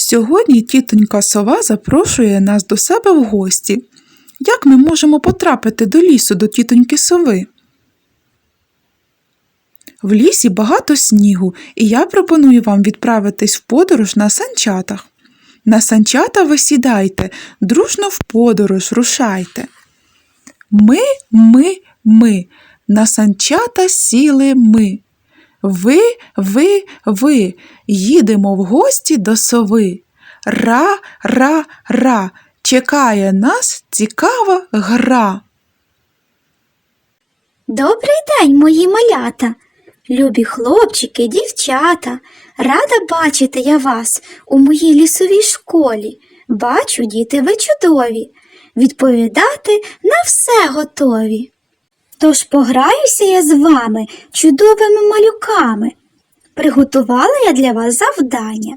Сьогодні тітонька сова запрошує нас до себе в гості. Як ми можемо потрапити до лісу до тітоньки сови? В лісі багато снігу, і я пропоную вам відправитись в подорож на санчатах. На санчата ви сідайте, дружно в подорож рушайте. Ми, ми, ми, на санчата сіли ми. Ви, ви, ви, їдемо в гості до сови. Ра, ра, ра, чекає нас цікава гра. Добрий день, мої малята, любі хлопчики, дівчата. Рада бачити я вас у моїй лісовій школі. Бачу, діти, ви чудові. Відповідати на все готові. Тож пограюся я з вами чудовими малюками. Приготувала я для вас завдання.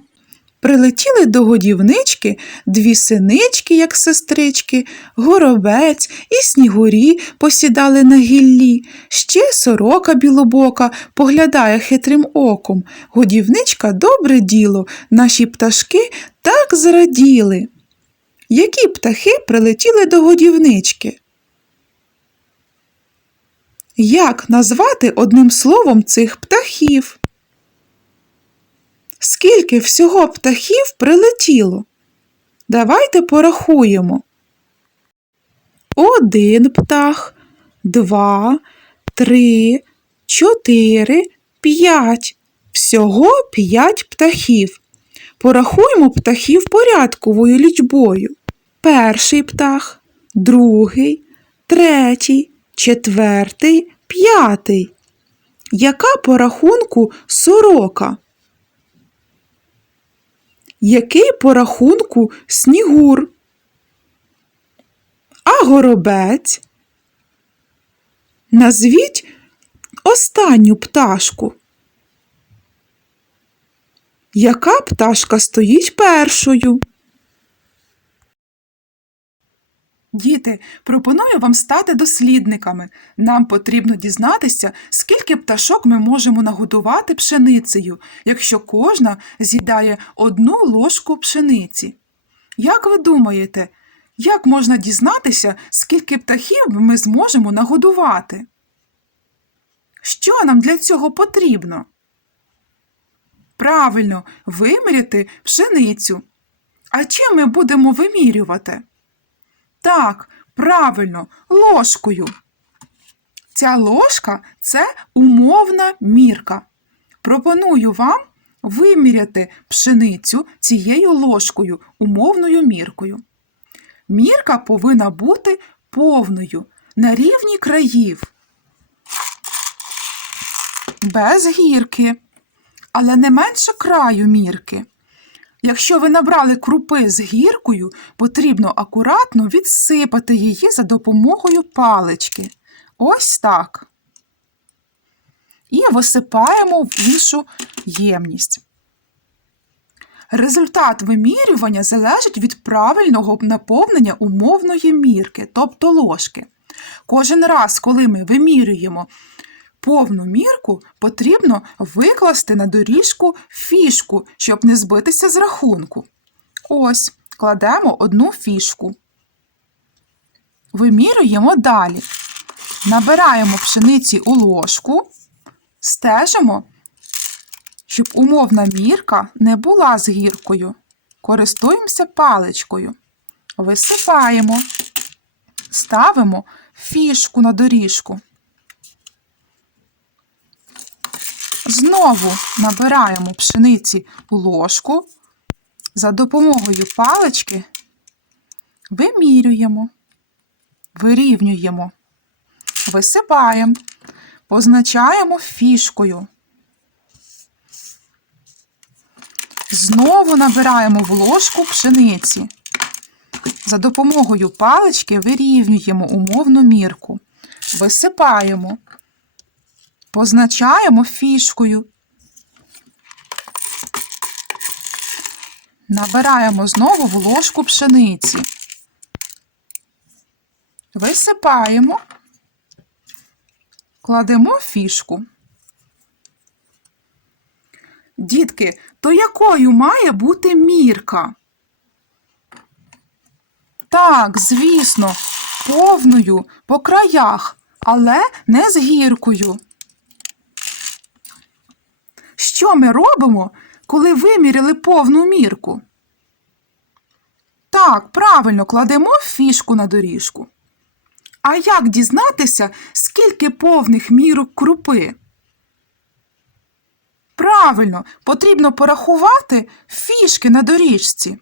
Прилетіли до годівнички дві синички, як сестрички, горобець і снігурі посідали на гіллі. Ще сорока білобока поглядає хитрим оком. Годівничка добре діло, наші пташки так зраділи. Які птахи прилетіли до годівнички? Як назвати одним словом цих птахів? Скільки всього птахів прилетіло? Давайте порахуємо. Один птах, два, три, чотири, п'ять. Всього п'ять птахів. Порахуємо птахів порядковою лічбою. Перший птах, другий, третій, четвертий, п'ятий. Яка по рахунку сорока? Який по рахунку снігур? А горобець? Назвіть останню пташку. Яка пташка стоїть першою? Діти, пропоную вам стати дослідниками. Нам потрібно дізнатися, скільки пташок ми можемо нагодувати пшеницею, якщо кожна з'їдає одну ложку пшениці. Як ви думаєте, як можна дізнатися, скільки птахів ми зможемо нагодувати? Що нам для цього потрібно? Правильно, виміряти пшеницю. А чим ми будемо вимірювати? Так, правильно, ложкою. Ця ложка це умовна мірка. Пропоную вам виміряти пшеницю цією ложкою, умовною міркою. Мірка повинна бути повною, на рівні країв. Без гірки, але не менше краю мірки. Якщо ви набрали крупи з гіркою, потрібно акуратно відсипати її за допомогою палички. Ось так. І висипаємо в іншу ємність. Результат вимірювання залежить від правильного наповнення умовної мірки, тобто ложки. Кожен раз, коли ми вимірюємо повну мірку, потрібно викласти на доріжку фішку, щоб не збитися з рахунку. Ось, кладемо одну фішку. Вимірюємо далі. Набираємо пшениці у ложку, стежимо, щоб умовна мірка не була з гіркою. Користуємося паличкою. Висипаємо, ставимо фішку на доріжку. Знову набираємо пшениці у ложку, за допомогою палички вимірюємо, вирівнюємо, висипаємо, позначаємо фішкою. Знову набираємо в ложку пшениці. За допомогою палички вирівнюємо умовну мірку, висипаємо. Позначаємо фішкою. Набираємо знову в ложку пшениці. Висипаємо, кладемо фішку. Дітки, То якою має бути мірка? Так, звісно, повною по краях, але не з гіркою. Що ми робимо, коли виміряли повну мірку? Так, правильно, кладемо фішку на доріжку. А як дізнатися, скільки повних мірок крупи? Правильно, потрібно порахувати фішки на доріжці.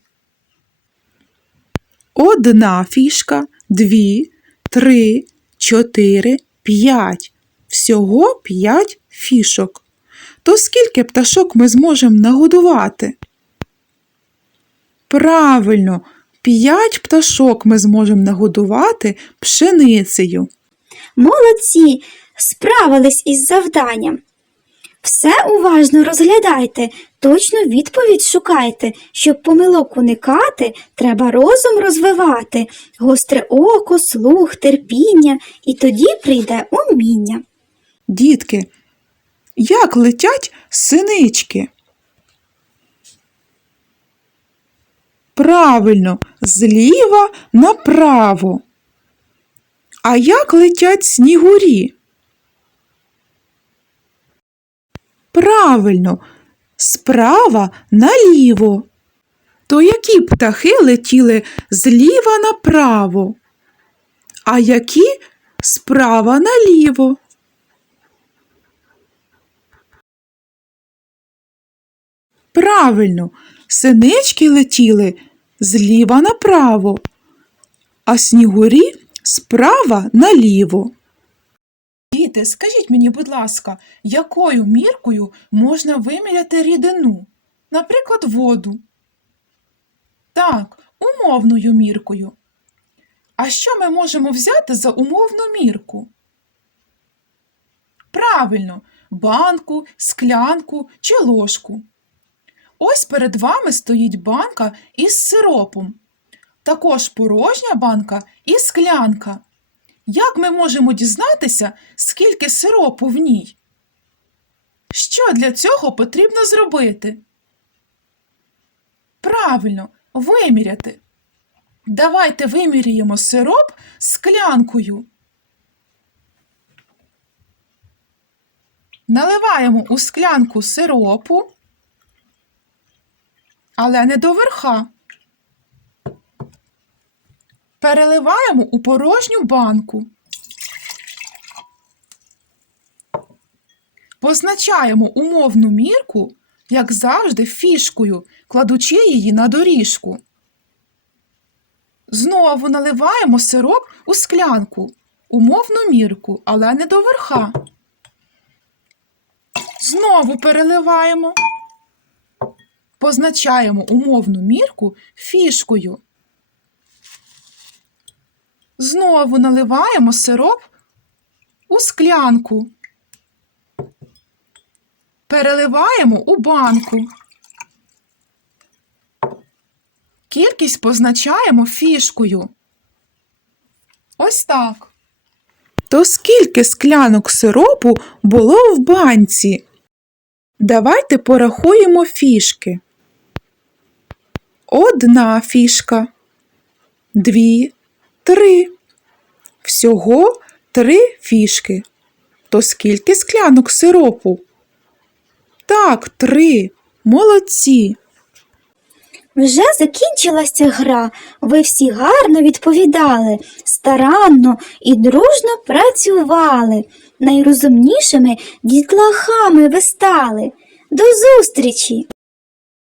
Одна фішка, дві, три, чотири, п'ять. Всього п'ять фішок. То скільки пташок ми зможемо нагодувати? Правильно, п'ять пташок ми зможемо нагодувати пшеницею. Молодці, справились із завданням. Все уважно розглядайте, точну відповідь шукайте. Щоб помилок уникати, треба розум розвивати, гостре око, слух, терпіння, і тоді прийде уміння. Дітки, як летять синички? Правильно, зліва направо. А як летять снігурі? Правильно, справа наліво. То які птахи летіли зліва направо? А які справа наліво? Правильно, синички летіли зліва направо, а снігурі справа наліво. Діти, скажіть мені, будь ласка, якою міркою можна виміряти рідину? Наприклад, воду. Так, умовною міркою. А що ми можемо взяти за умовну мірку? Правильно, банку, склянку чи ложку. Ось перед вами стоїть банка із сиропом. Також порожня банка і склянка. Як ми можемо дізнатися, скільки сиропу в ній? Що для цього потрібно зробити? Правильно, виміряти. Давайте виміряємо сироп склянкою. Наливаємо у склянку сиропу але не до верха. Переливаємо у порожню банку. Позначаємо умовну мірку, як завжди, фішкою, кладучи її на доріжку. Знову наливаємо сироп у склянку, умовну мірку, але не до верха. Знову переливаємо позначаємо умовну мірку фішкою. Знову наливаємо сироп у склянку. Переливаємо у банку. Кількість позначаємо фішкою. Ось так. То скільки склянок сиропу було в банці? Давайте порахуємо фішки. Одна фішка, дві, три. Всього три фішки. То скільки склянок сиропу? Так, три. Молодці. Вже закінчилася гра. Ви всі гарно відповідали, старанно і дружно працювали. Найрозумнішими дітлахами ви стали. До зустрічі!